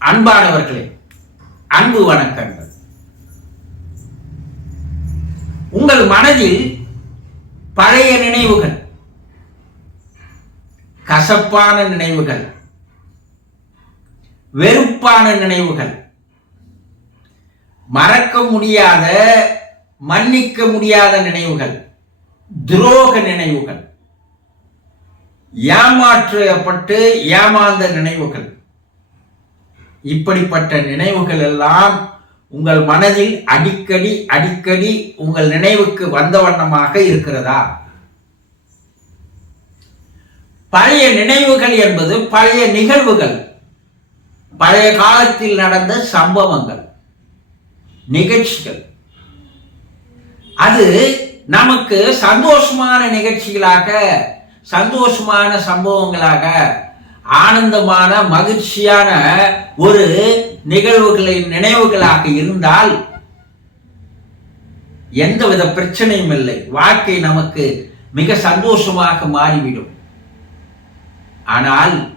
அன்பானவர்களே அன்பு வணக்கங்கள். உங்கள் மனதில் பழைய நினைவுகள் கசப்பான நினைவுகள் வெறுப்பான நினைவுகள் மறக்க முடியாத மன்னிக்க முடியாத நினைவுகள் துரோக நினைவுகள் ஏமாற்றப்பட்டு ஏமாந்த நினைவுகள் இப்படிப்பட்ட நினைவுகள் எல்லாம் உங்கள் மனதில் அடிக்கடி அடிக்கடி உங்கள் நினைவுக்கு வந்த வண்ணமாக இருக்கிறதா? பழைய நினைவுகள் என்பது பழைய நிகழ்வுகள். பழைய காலத்தில் நடந்த சம்பவங்கள் நிகழ்ச்சிகள். அது நமக்கு சந்தோஷமான நிகழ்ச்சிகளாக சந்தோஷமான சம்பவங்களாக ஆனந்தமான மகிழ்ச்சியான ஒரு நிகழ்வுகளின் நினைவுகளாக இருந்தால் எந்தவித பிரச்சனையும் இல்லை. வாழ்க்கை நமக்கு மிக சந்தோஷமாக மாறிவிடும். ஆனால்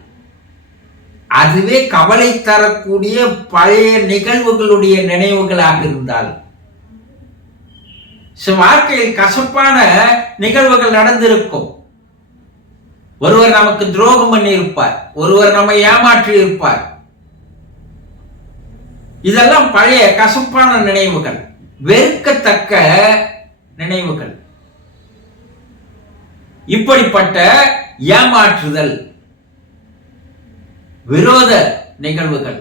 அதுவே கவலை தரக்கூடிய பழைய நிகழ்வுகளுடைய நினைவுகளாக இருந்தால். வாழ்க்கையில் கசப்பான நிகழ்வுகள் நடந்திருக்கும். ஒருவர் நமக்கு துரோகம் பண்ணி இருப்பார் ஒருவர் நம்மை ஏமாற்றி இருப்பார் இதெல்லாம் பழைய கசப்பான நினைவுகள் வெறுக்கத்தக்க நினைவுகள். இப்படிப்பட்ட ஏமாற்றுதல் விரோத நிகழ்வுகள்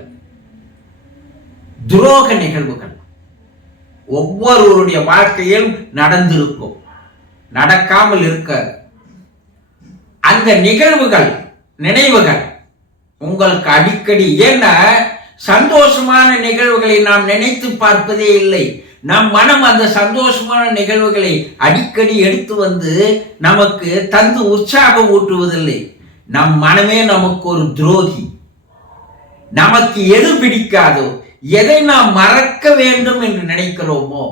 துரோக நிகழ்வுகள் ஒவ்வொருவருடைய வாழ்க்கையில் நடந்திருக்கும் நடக்காமல் இருக்க அந்த நிகழ்வுகள் நினைவுகள் உங்களுக்கு அடிக்கடி ஏன்னா சந்தோஷமான நிகழ்வுகளை நாம் நினைத்து பார்ப்பதே இல்லை. நம் மனம் அந்த சந்தோஷமான நிகழ்வுகளை அடிக்கடி எடுத்து வந்து நமக்கு தந்து உற்சாகம் ஊட்டுவதில்லை. நம் மனமே நமக்கு ஒரு துரோகி. நமக்கு எது பிடிக்காதோ எதை நாம் மறக்க வேண்டும் என்று நினைக்கிறோமோ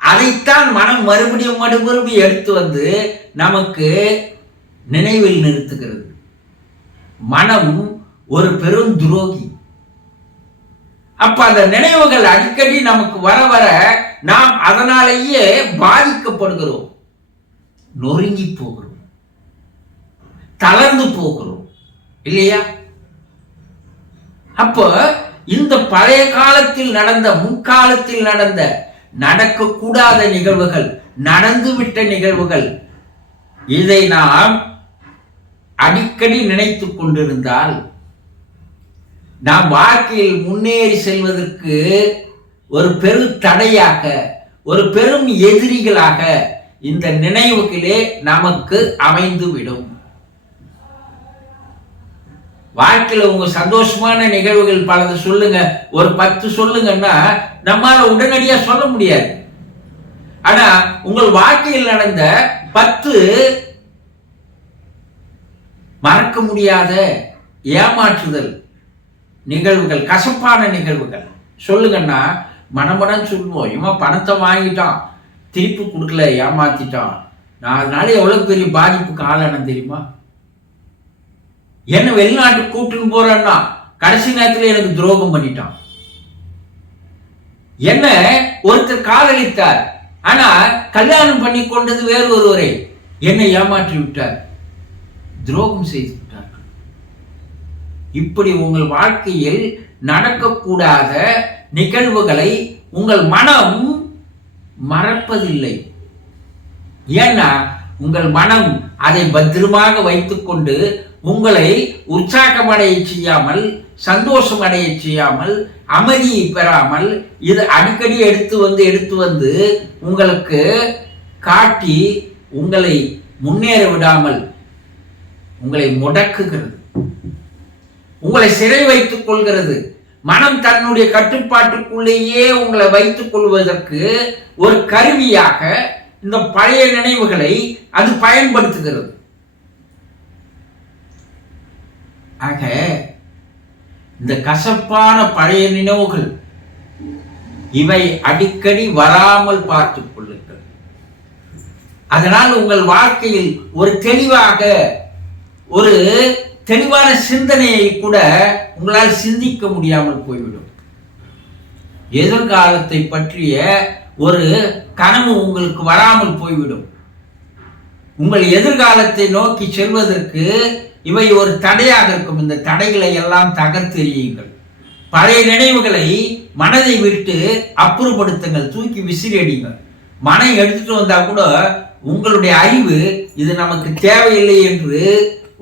அதைத்தான் மனம் மறுபடியும் மறுபடியும் எடுத்து வந்து நமக்கு நினைவில் நிறுத்துகிறது. மனம் ஒரு பெரும் துரோகி. அப்ப அந்த நினைவுகள் அடிக்கடி நமக்கு வர வர நாம் அதனாலேயே பாதிக்கப்படுகிறோம். நொறுங்கி போகிறோம். தளர்ந்து போகிறோம். இல்லையா? அப்போ இந்த பழைய காலத்தில் நடந்த முன்காலத்தில் நடந்த நடக்கக்கூடாத நிகழ்வுகள் நடந்துவிட்ட நிகழ்வுகள் இதை நாம் அடிக்கடி நினைத்து கொண்டிருந்தால் நாம் வாழ்க்கையில் முன்னேறி செல்வதற்கு ஒரு பெரு தடையாக ஒரு பெரும் எதிரிகளாக இந்த நினைவுகளே நமக்கு அமைந்துவிடும். வாழ்க்கையில் உங்க சந்தோஷமான நிகழ்வுகள் பலது சொல்லுங்க. ஒரு பத்து சொல்லுங்கன்னா நம்மால உடனடியா சொல்ல முடியாது. ஆனா உங்கள் வாழ்க்கையில் நடந்த பத்து மறக்க முடியாத ஏமாற்றுதல் நிகழ்வுகள் கசப்பான நிகழ்வுகள். சொல்லுங்கன்னா மனமடன் சொல்லுவோம். இவன் பணத்தை வாங்கிட்டான். திருப்பி கொடுக்கல ஏமாத்திட்டான். நான் அதனால எவ்வளவு பெரிய பாதிப்புக்கு ஆளானு தெரியுமா? என்ன வெளிநாட்டுக்கு கூட்டுன்னு போறேன்னா கடைசி நேரத்தில் எனக்கு துரோகம் பண்ணிட்டான். என்ன ஒருத்தர் காதலித்தார். ஆனா கல்யாணம் பண்ணி கொண்டது வேறு ஒருவரை என்னை ஏமாற்றி விட்டார். துரோகம் செய்து விட்டார்கள். இப்படி உங்கள் வாழ்க்கையில் நடக்கக்கூடாத நிகழ்வுகளை உங்கள் மனம் மறப்பதில்லை. ஏன்னா உங்கள் மனம் அதை பத்திரமாக வைத்துக்கொண்டு உங்களை உற்சாகமடைய செய்யாமல் சந்தோஷம் அடைய செய்யாமல் அமைதியை பெறாமல் இது அடிக்கடி எடுத்து வந்து எடுத்து வந்து உங்களுக்கு காட்டி உங்களை முன்னேற விடாமல் உங்களை முடக்குகிறது. உங்களை சிறை வைத்துக் கொள்கிறது. மனம் தன்னுடைய கட்டுப்பாட்டுக்குள்ளேயே உங்களை வைத்துக் கொள்வதற்கு ஒரு கருவியாக இந்த பழைய நினைவுகளை அது பயன்படுத்துகிறது. ஆக இந்த கசப்பான பழைய நினைவுகள் இவை அடிக்கடி வராமல் பார்த்துக் கொள்ளுங்கள். அதனால் உங்கள் வாழ்க்கையில் ஒரு தெளிவாக ஒரு தெளிவான சிந்தனையை கூட உங்களால் சிந்திக்க முடியாமல் போய்விடும். எதிர்காலத்தை பற்றிய ஒரு கனவு உங்களுக்கு வராமல் போய்விடும். உங்கள் எதிர்காலத்தை நோக்கி செல்வதற்கு இவை ஒரு தடையாக இருக்கும். இந்த தடைகளை எல்லாம் தகர்த்தெறியுங்கள் பழைய நினைவுகளை மனதை விட்டு அப்புறப்படுத்துங்கள். தூக்கி விசிறியடிங்கள் மனம் எடுத்துட்டு வந்தா கூட உங்களுடைய அறிவு இது நமக்கு தேவையில்லை என்று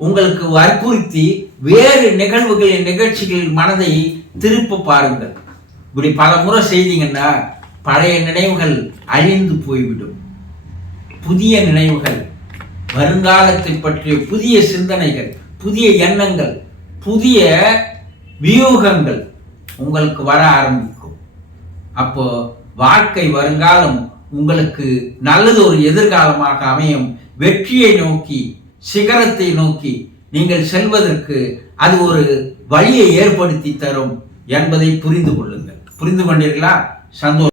உங்களுக்கு வற்புறுத்தி வேறு நிகழ்வுகளின் நிகழ்ச்சிகளின் மனதை திருப்ப பாருங்கள். இப்படி பல முறை செய்தீங்கன்னா பழைய நினைவுகள் அழிந்து போய்விடும். புதிய நினைவுகள் வருங்காலத்தை பற்றிய புதிய சிந்தனைகள் புதிய எண்ணங்கள் புதிய வியூகங்கள் உங்களுக்கு வர ஆரம்பிக்கும். அப்போ வாழ்க்கை வருங்காலம் உங்களுக்கு நல்லது ஒரு எதிர்காலமாக அமையும். வெற்றியை நோக்கி சிகரத்தை நோக்கி நீங்கள் செல்வதற்கு அது ஒரு வழியை ஏற்படுத்தி தரும் என்பதை புரிந்து கொள்ளுங்கள். புரிந்து கொண்டீர்களா? சந்தோஷம்.